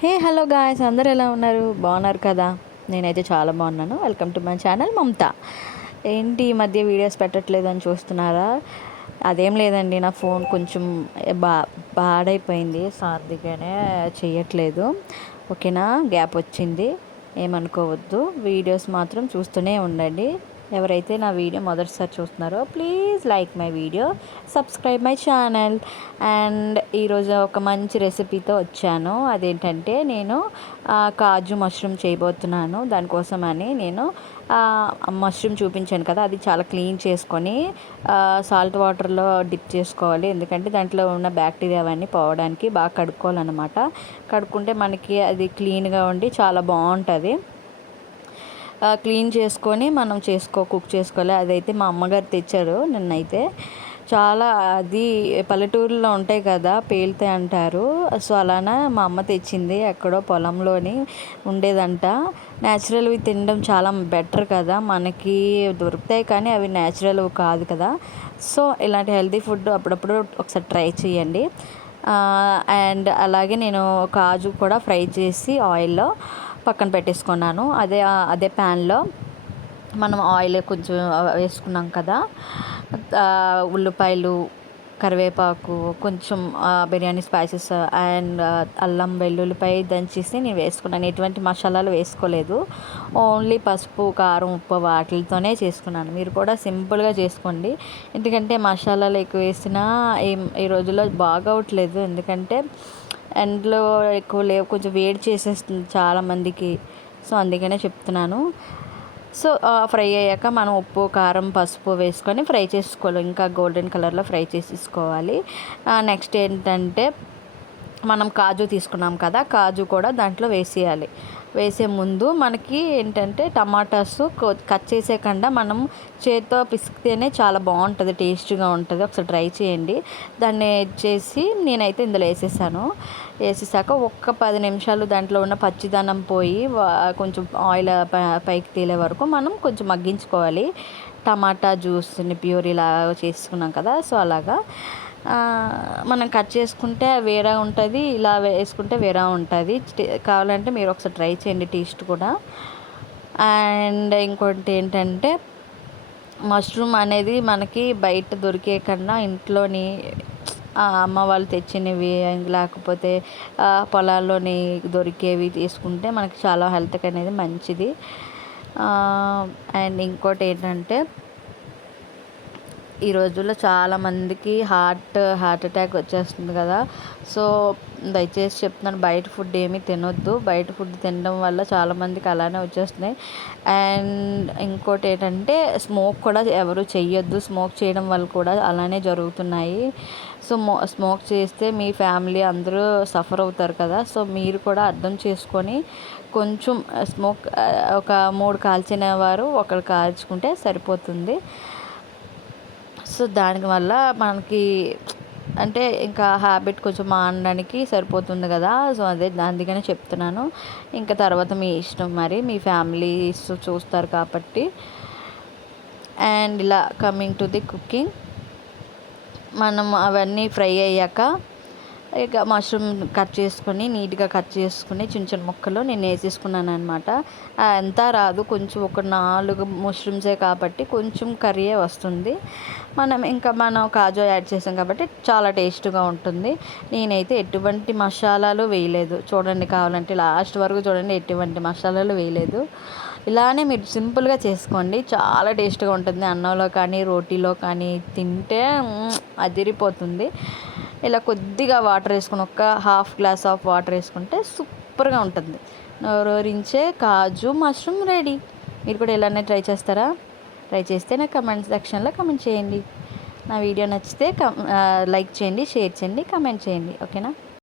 Hey hello guys, అందరు ఎలా ఉన్నారు? బాగున్నారు కదా? నేనైతే చాలా బాగున్నాను. వెల్కమ్ టు మై ఛానల్ మమత. ఏంటి ఈ మధ్య వీడియోస్ పెట్టట్లేదు అని చూస్తున్నారా? అదేం లేదండి, నా ఫోన్ కొంచెం బా పాడైపోయింది. సార్దిగానే చెయ్యట్లేదు. ఓకేనా, గ్యాప్ వచ్చింది, ఏమనుకోవద్దు. వీడియోస్ మాత్రం చూస్తూనే ఉండండి. ఎవరైతే నా వీడియో మొదటిసారి చూస్తున్నారో please like my video, subscribe my channel. And ఈరోజు ఒక మంచి రెసిపీతో వచ్చాను. అదేంటంటే నేను కాజు మష్రూమ్ చేయబోతున్నాను. దానికోసమని నేను మష్రూమ్ చూపించాను కదా, అది చాలా క్లీన్ చేసుకొని సాల్ట్ వాటర్లో డిప్ చేసుకోవాలి. ఎందుకంటే దాంట్లో ఉన్న బ్యాక్టీరియా అవన్నీ పోవడానికి బాగా కడుక్కోవాలన్నమాట. కడుక్కుంటే మనకి అది క్లీన్గా ఉండి చాలా బాగుంటుంది. క్లీన్ చేసుకొని మనం కుక్ చేసుకోవాలి. అదైతే మా అమ్మగారు తెచ్చారు నిన్నైతే. చాలా అది పల్లెటూరులో ఉంటాయి కదా, పేలుతాయి అంటారు. సో అలానే మా అమ్మ తెచ్చింది, ఎక్కడో పొలంలోని ఉండేదంట. న్యాచురల్వి తినడం చాలా బెటర్ కదా, మనకి దొరుకుతాయి కానీ అవి న్యాచురల్ కాదు కదా. సో ఇలాంటి హెల్తీ ఫుడ్ అప్పుడప్పుడు ఒకసారి ట్రై చేయండి. అండ్ అలాగే నేను కాజు కూడా ఫ్రై చేసి ఆయిల్లో పక్కన పెట్టేసుకున్నాను. అదే ప్యాన్లో మనం ఆయిల్ కొంచెం వేసుకున్నాం కదా, ఉల్లిపాయలు, కరివేపాకు, కొంచెం బిర్యానీ స్పైసెస్ అండ్ అల్లం వెల్లుల్లిపాయ దంచేసి నేను వేసుకున్నాను. ఎటువంటి మసాలాలు వేసుకోలేదు. ఓన్లీ పసుపు, కారం, ఉప్పు వాటితోనే చేసుకున్నాను. మీరు కూడా సింపుల్గా చేసుకోండి. ఎందుకంటే మసాలాలు ఎక్కువ వేసినా ఈ రోజుల్లో బాగోట్లేదు. ఎందుకంటే ఎండలో ఎక్కువ లేవు, కొంచెం వేడి చేసేస్తుంది చాలామందికి. సో అందుకనే చెప్తున్నాను. సో ఫ్రై అయ్యాక మనం ఉప్పు, కారం, పసుపు వేసుకొని ఫ్రై చేసుకోవాలి. ఇంకా గోల్డెన్ కలర్లో ఫ్రై చేసేసుకోవాలి. నెక్స్ట్ ఏంటంటే మనం కాజు తీసుకున్నాం కదా, కాజు కూడా దాంట్లో వేసేయాలి. వేసే ముందు మనకి ఏంటంటే టమాటాస్ కట్ చేసేకుండా మనం చేతితో పిసికితేనే చాలా బాగుంటుంది, టేస్ట్గా ఉంటుంది. ఒకసారి ట్రై చేయండి. దాన్ని చేసి నేనైతే ఇందులో వేసేసాక ఒక్క 10 నిమిషాలు దాంట్లో ఉన్న పచ్చిదనం పోయి కొంచెం ఆయిల్ పైకి తేలే వరకు మనం కొంచెం మగ్గించుకోవాలి. టమాటా జ్యూస్ని ప్యూరీలా చేసుకున్నాం కదా, సో అలాగా మనం కట్ చేసుకుంటే వేరే ఉంటుంది, ఇలా వేసుకుంటే వేరే ఉంటుంది. కావాలంటే మీరు ఒకసారి ట్రై చేయండి, టేస్ట్ కూడా. అండ్ ఇంకోటి ఏంటంటే మష్రూమ్ అనేది మనకి బయట దొరికే కన్నా ఇంట్లోని అమ్మ వాళ్ళు తెచ్చినవి, లేకపోతే పొలాల్లోని దొరికేవి తీసుకుంటే మనకి చాలా హెల్త్కి అనేది మంచిది. అండ్ ఇంకోటి ఏంటంటే ఈ రోజుల్లో చాలామందికి హార్ట్ అటాక్ వచ్చేస్తుంది కదా. సో దయచేసి చెప్తున్నాను, బయట ఫుడ్ ఏమీ తినొద్దు. బయట ఫుడ్ తినడం వల్ల చాలామందికి అలానే వచ్చేస్తున్నాయి. అండ్ ఇంకోటి ఏంటంటే స్మోక్ కూడా ఎవరు చెయ్యొద్దు. స్మోక్ చేయడం వల్ల కూడా అలానే జరుగుతున్నాయి. సో స్మోక్ చేస్తే మీ ఫ్యామిలీ అందరూ సఫర్ అవుతారు కదా. సో మీరు కూడా అర్థం చేసుకొని కొంచెం స్మోక్ ఒక 3 కాల్చిన వారు ఒకరు కాల్చుకుంటే సరిపోతుంది. సో దానివల్ల మనకి అంటే ఇంకా హ్యాబిట్ కొంచెం మానడానికి సరిపోతుంది కదా. సో అందుకనే చెప్తున్నాను. ఇంకా తర్వాత మీ ఇష్టం, మరి మీ ఫ్యామిలీస్ చూస్తారు కాబట్టి. అండ్ ఇలా కమింగ్ టు ది కుకింగ్, మనం అవన్నీ ఫ్రై అయ్యాక ఇక మష్రూమ్ నీట్గా కట్ చేసుకుని చిన్న చిన్న ముక్కలు నేను వేసేసుకున్నాను అనమాట. ఎంత రాదు, కొంచెం ఒక 4 మష్రూమ్సే కాబట్టి కొంచెం కర్రీయే వస్తుంది. మనం కాజు యాడ్ చేసాం కాబట్టి చాలా టేస్ట్గా ఉంటుంది. నేనైతే ఎటువంటి మసాలాలు వేయలేదు. చూడండి, కావాలంటే లాస్ట్ వరకు చూడండి, ఎటువంటి మసాలాలు వేయలేదు. ఇలానే మీరు సింపుల్గా చేసుకోండి, చాలా టేస్ట్గా ఉంటుంది. అన్నంలో కానీ రోటీలో కానీ తింటే అదిరిపోతుంది. ఇలా కొద్దిగా వాటర్ వేసుకుని ఒక ½ గ్లాస్ ఆఫ్ వాటర్ వేసుకుంటే సూపర్గా ఉంటుంది. నోరూరించే కాజు మష్రూమ్ రెడీ. మీరు కూడా ఇలానే ట్రై చేస్తారా? ట్రై చేస్తే నా కమెంట్ సెక్షన్లో కమెంట్ చేయండి. నా వీడియో నచ్చితే లైక్ చేయండి, షేర్ చేయండి, కమెంట్ చేయండి. ఓకేనా?